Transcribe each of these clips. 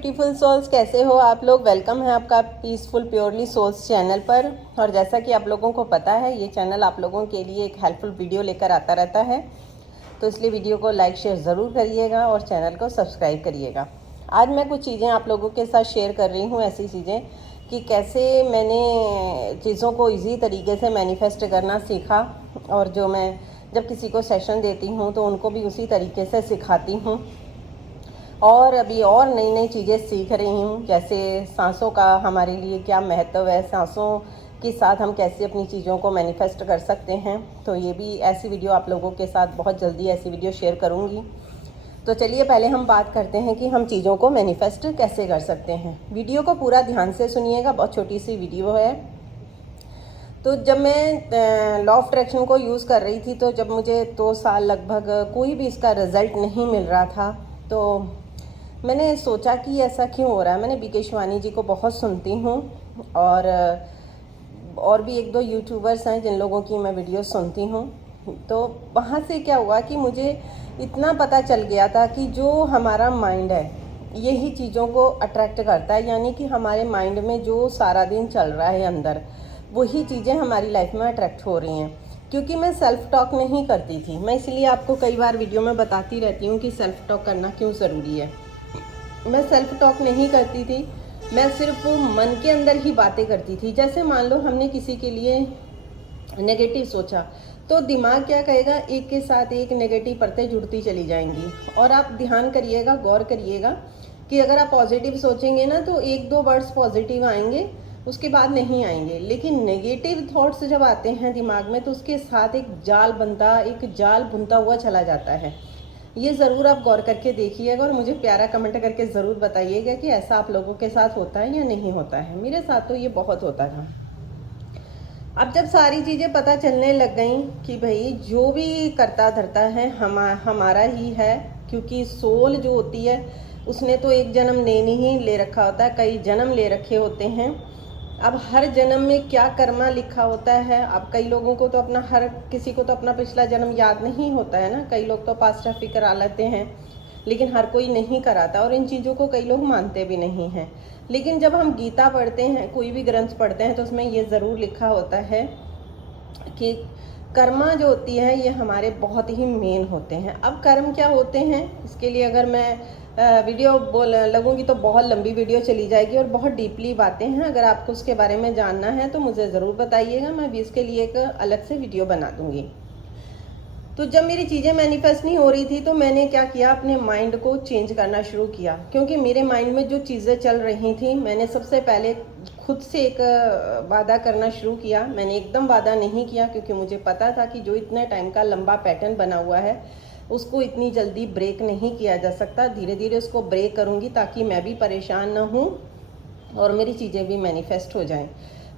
Beautiful souls, कैसे हो आप लोग। वेलकम है आपका पीसफुल प्योरली सोल्स चैनल पर। और जैसा कि आप लोगों को पता है, ये चैनल आप लोगों के लिए एक हेल्पफुल वीडियो लेकर आता रहता है, तो इसलिए वीडियो को लाइक शेयर ज़रूर करिएगा और चैनल को सब्सक्राइब करिएगा। आज मैं कुछ चीज़ें आप लोगों के साथ शेयर कर रही हूँ, ऐसी चीज़ें कि कैसे मैंने चीज़ों को ईजी तरीके से मैनिफेस्ट करना सीखा, और जो मैं जब किसी को सेशन देती हूँ तो उनको भी उसी तरीके से सिखाती हूँ। और अभी और नई नई चीज़ें सीख रही हूँ, जैसे सांसों का हमारे लिए क्या महत्व है, सांसों के साथ हम कैसे अपनी चीज़ों को मैनिफेस्ट कर सकते हैं। तो ये भी ऐसी वीडियो आप लोगों के साथ बहुत जल्दी ऐसी वीडियो शेयर करूँगी। तो चलिए पहले हम बात करते हैं कि हम चीज़ों को मैनिफेस्ट कैसे कर सकते हैं। वीडियो को पूरा ध्यान से सुनिएगा, बहुत छोटी सी वीडियो है। तो जब मैं लॉ ऑफ अट्रैक्शन को यूज़ कर रही थी, तो जब मुझे 2 साल लगभग कोई भी इसका रिज़ल्ट नहीं मिल रहा था, तो मैंने सोचा कि ऐसा क्यों हो रहा है। मैंने बीके शिवानी जी को बहुत सुनती हूँ, और भी 1-2 यूट्यूबर्स हैं जिन लोगों की मैं वीडियो सुनती हूँ। तो वहाँ से क्या हुआ कि मुझे इतना पता चल गया था कि जो हमारा माइंड है यही चीज़ों को अट्रैक्ट करता है, यानी कि हमारे माइंड में जो सारा दिन चल रहा है अंदर, वही चीज़ें हमारी लाइफ में अट्रैक्ट हो रही हैं। क्योंकि मैं सेल्फ टॉक नहीं करती थी, मैं इसलिए आपको कई बार वीडियो में बताती रहती हूँ कि सेल्फ टॉक करना क्यों ज़रूरी है। मैं सेल्फ टॉक नहीं करती थी, मैं सिर्फ मन के अंदर ही बातें करती थी। जैसे मान लो हमने किसी के लिए नेगेटिव सोचा, तो दिमाग क्या कहेगा, एक के साथ एक नेगेटिव परतें जुड़ती चली जाएंगी। और आप ध्यान करिएगा, गौर करिएगा कि अगर आप पॉजिटिव सोचेंगे ना, तो 1-2 वर्ड्स पॉजिटिव आएंगे, उसके बाद नहीं आएंगे। लेकिन नेगेटिव थॉट्स जब आते हैं दिमाग में, तो उसके साथ एक जाल बुनता हुआ चला जाता है। ये ज़रूर आप गौर करके देखिएगा और मुझे प्यारा कमेंट करके ज़रूर बताइएगा कि ऐसा आप लोगों के साथ होता है या नहीं होता है। मेरे साथ तो ये बहुत होता था। अब जब सारी चीज़ें पता चलने लग गई कि भाई जो भी करता धरता है हमारा ही है, क्योंकि सोल जो होती है उसने तो एक जन्म नहीं ले रखा होता है, कई जन्म ले रखे होते हैं। अब हर जन्म में क्या कर्मा लिखा होता है। अब कई लोगों को तो हर किसी को तो अपना पिछला जन्म याद नहीं होता है ना। कई लोग तो पास्ट रफी करा लेते हैं, लेकिन हर कोई नहीं कराता, और इन चीज़ों को कई लोग मानते भी नहीं हैं। लेकिन जब हम गीता पढ़ते हैं, कोई भी ग्रंथ पढ़ते हैं, तो उसमें ये ज़रूर लिखा होता है कि कर्मा जो होती है ये हमारे बहुत ही मेन होते हैं। अब कर्म क्या होते हैं, इसके लिए अगर मैं वीडियो लगूंगी तो बहुत लंबी वीडियो चली जाएगी और बहुत डीपली बातें हैं। अगर आपको उसके बारे में जानना है तो मुझे ज़रूर बताइएगा, मैं भी इसके लिए एक अलग से वीडियो बना दूंगी। तो जब मेरी चीज़ें मैनिफेस्ट नहीं हो रही थी, तो मैंने क्या किया, अपने माइंड को चेंज करना शुरू किया। क्योंकि मेरे माइंड में जो चीज़ें चल रही थी, मैंने सबसे पहले खुद से एक वादा करना शुरू किया। मैंने एकदम वादा नहीं किया, क्योंकि मुझे पता था कि जो इतने टाइम का लंबा पैटर्न बना हुआ है उसको इतनी जल्दी ब्रेक नहीं किया जा सकता। धीरे धीरे उसको ब्रेक करूँगी ताकि मैं भी परेशान ना हूँ और मेरी चीज़ें भी मैनिफेस्ट हो जाएं।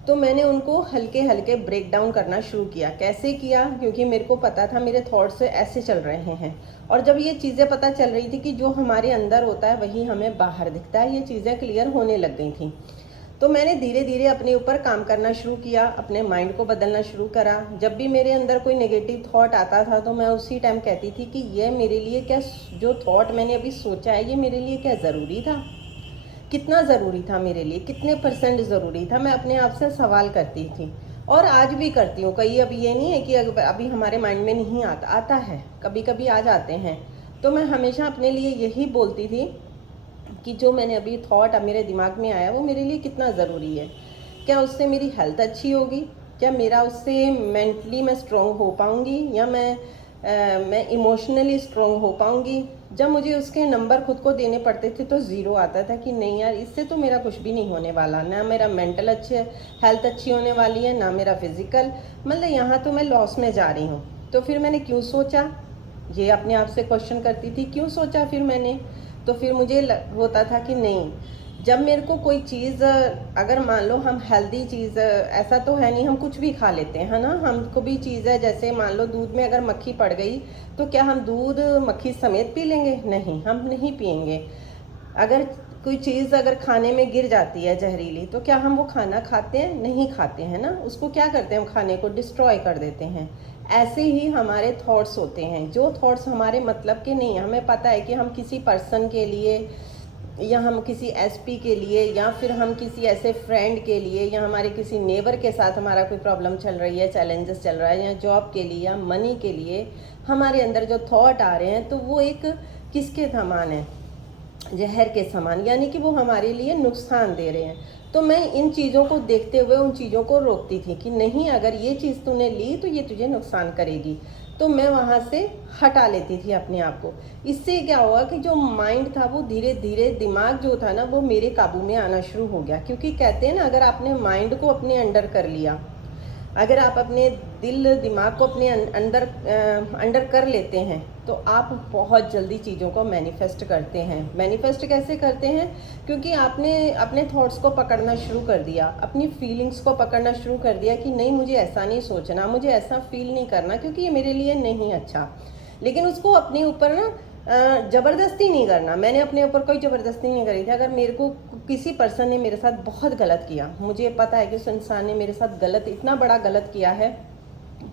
तो मैंने उनको हल्के हल्के ब्रेक डाउन करना शुरू किया। कैसे किया, क्योंकि मेरे को पता था मेरे थॉट्स ऐसे चल रहे हैं, और जब ये चीज़ें पता चल रही थी कि जो हमारे अंदर होता है वही हमें बाहर दिखता है, ये चीज़ें क्लियर होने लग गई थी। तो मैंने धीरे धीरे अपने ऊपर काम करना शुरू किया, अपने माइंड को बदलना शुरू करा। जब भी मेरे अंदर कोई नेगेटिव थॉट आता था, तो मैं उसी टाइम कहती थी कि ये मेरे लिए क्या, जो थॉट मैंने अभी सोचा है ये मेरे लिए क्या ज़रूरी था, कितना ज़रूरी था मेरे लिए, कितने % ज़रूरी था। मैं अपने आप से सवाल करती थी, और आज भी करती हूँ। कहीं अभी ये नहीं है कि अभी हमारे माइंड में नहीं आता है, कभी कभी आ जाते हैं। तो मैं हमेशा अपने लिए यही बोलती थी कि जो मैंने अभी थॉट मेरे दिमाग में आया वो मेरे लिए कितना ज़रूरी है। क्या उससे मेरी हेल्थ अच्छी होगी, क्या मेरा उससे मेंटली मैं स्ट्रॉन्ग हो पाऊँगी, या मैं इमोशनली स्ट्रॉन्ग हो पाऊँगी। जब मुझे उसके नंबर खुद को देने पड़ते थे तो ज़ीरो आता था कि नहीं यार, इससे तो मेरा कुछ भी नहीं होने वाला, ना मेरा मेंटल हेल्थ अच्छी होने वाली है, ना मेरा फिज़िकल, मतलब यहाँ तो मैं लॉस में जा रही हूँ। तो फिर मैंने क्यों सोचा, ये अपने आप से क्वेश्चन करती थी, क्यों सोचा फिर मैंने। तो फिर मुझे होता था कि नहीं, जब मेरे को कोई चीज़, अगर मान लो हम हेल्दी चीज़, ऐसा तो है नहीं हम कुछ भी खा लेते हैं ना, हमको भी चीज़ है, जैसे मान लो दूध में अगर मक्खी पड़ गई, तो क्या हम दूध मक्खी समेत पी लेंगे? नहीं, हम नहीं पिएंगे। अगर कोई चीज़ अगर खाने में गिर जाती है जहरीली, तो क्या हम वो खाना खाते हैं? नहीं खाते हैं ना, उसको क्या करते हैं, हम खाने को डिस्ट्रॉय कर देते हैं। ऐसे ही हमारे थॉट्स होते हैं, जो थॉट्स हमारे मतलब के नहीं हैं। हमें पता है कि हम किसी पर्सन के लिए या हम किसी एसपी के लिए, या फिर हम किसी ऐसे फ्रेंड के लिए, या हमारे किसी नेबर के साथ हमारा कोई प्रॉब्लम चल रही है, चैलेंजेस चल रहा है, या जॉब के लिए या मनी के लिए हमारे अंदर जो थॉट आ रहे हैं, तो वो एक किसके समान है, जहर के समान, यानी कि वो हमारे लिए नुकसान दे रहे हैं। तो मैं इन चीज़ों को देखते हुए उन चीज़ों को रोकती थी कि नहीं, अगर ये चीज़ तूने ली तो ये तुझे नुकसान करेगी। तो मैं वहाँ से हटा लेती थी अपने आप को। इससे क्या हुआ कि जो माइंड था वो धीरे धीरे, दिमाग जो था ना वो मेरे काबू में आना शुरू हो गया। क्योंकि कहते हैं ना, अगर आपने माइंड को अपने अंडर कर लिया, अगर आप अपने दिल दिमाग को अपने अंडर कर लेते हैं, तो आप बहुत जल्दी चीज़ों को मैनिफेस्ट करते हैं। मैनिफेस्ट कैसे करते हैं? क्योंकि आपने अपने थॉट्स को पकड़ना शुरू कर दिया, अपनी फीलिंग्स को पकड़ना शुरू कर दिया कि नहीं, मुझे ऐसा नहीं सोचना, मुझे ऐसा फील नहीं करना, क्योंकि ये मेरे लिए नहीं अच्छा। लेकिन उसको अपने ऊपर ना ज़बरदस्ती नहीं करना। मैंने अपने ऊपर कोई ज़बरदस्ती नहीं करी थी। अगर मेरे को किसी पर्सन ने मेरे साथ बहुत गलत किया, मुझे पता है कि उस इंसान ने मेरे साथ गलत, इतना बड़ा गलत किया है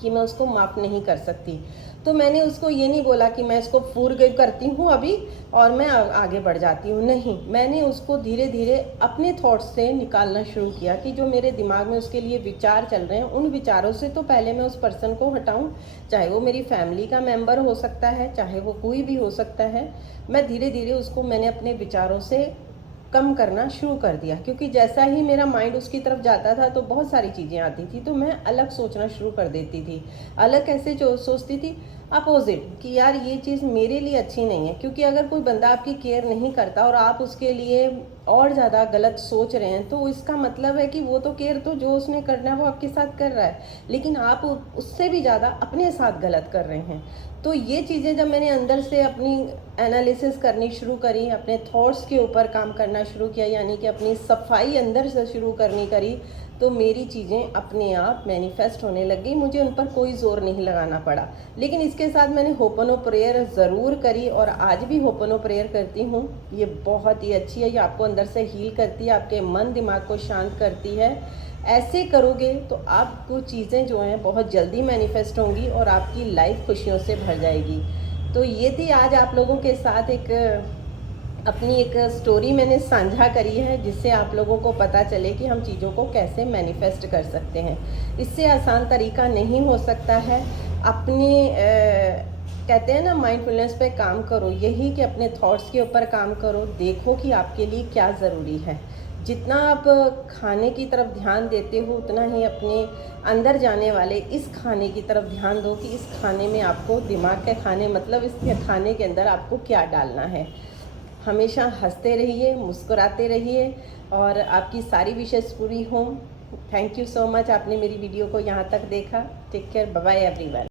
कि मैं उसको माफ़ नहीं कर सकती, तो मैंने उसको ये नहीं बोला कि मैं इसको फॉरगिव करती हूँ अभी और मैं आगे बढ़ जाती हूँ। नहीं, मैंने उसको धीरे धीरे अपने थॉट्स से निकालना शुरू किया कि जो मेरे दिमाग में उसके लिए विचार चल रहे हैं, उन विचारों से तो पहले मैं उस पर्सन को हटाऊँ। चाहे वो मेरी फैमिली का मेम्बर हो सकता है, चाहे वो कोई भी हो सकता है। मैं धीरे धीरे उसको मैंने अपने विचारों से कम करना शुरू कर दिया। क्योंकि जैसा ही मेरा माइंड उसकी तरफ जाता था तो बहुत सारी चीज़ें आती थी, तो मैं अलग सोचना शुरू कर देती थी। अलग कैसे जो सोचती थी? अपोजिट, कि यार ये चीज़ मेरे लिए अच्छी नहीं है। क्योंकि अगर कोई बंदा आपकी केयर नहीं करता और आप उसके लिए और ज़्यादा गलत सोच रहे हैं, तो इसका मतलब है कि वो तो केयर, तो जो उसने करना है वो आपके साथ कर रहा है, लेकिन आप उससे भी ज़्यादा अपने साथ गलत कर रहे हैं। तो ये चीज़ें जब मैंने अंदर से अपनी एनालिसिस करनी शुरू करी, अपने थॉट्स के ऊपर काम करना शुरू किया, यानी कि अपनी सफाई अंदर से शुरू करनी करी, तो मेरी चीज़ें अपने आप मैनिफेस्ट होने लग गई। मुझे उन पर कोई ज़ोर नहीं लगाना पड़ा। लेकिन इसके साथ मैंने होपनो प्रेयर ज़रूर करी, और आज भी होपनो प्रेयर करती हूँ। ये बहुत ही अच्छी है, ये आपको अंदर से हील करती है, आपके मन दिमाग को शांत करती है। ऐसे करोगे तो आपको चीज़ें जो हैं बहुत जल्दी मैनिफेस्ट होंगी और आपकी लाइफ खुशियों से भर जाएगी। तो ये थी आज आप लोगों के साथ अपनी एक स्टोरी मैंने साझा करी है, जिससे आप लोगों को पता चले कि हम चीज़ों को कैसे मैनिफेस्ट कर सकते हैं। इससे आसान तरीका नहीं हो सकता है। अपने कहते हैं ना, माइंडफुलनेस पे काम करो, यही कि अपने थॉट्स के ऊपर काम करो। देखो कि आपके लिए क्या ज़रूरी है। जितना आप खाने की तरफ ध्यान देते हो, उतना ही अपने अंदर जाने वाले इस खाने की तरफ ध्यान दो कि इस खाने में आपको, दिमाग के खाने मतलब इस खाने के अंदर आपको क्या डालना है। हमेशा हंसते रहिए, मुस्कुराते रहिए और आपकी सारी विशेष पूरी हों। थैंक यू सो मच, आपने मेरी वीडियो को यहाँ तक देखा। Take care, bye bye everyone.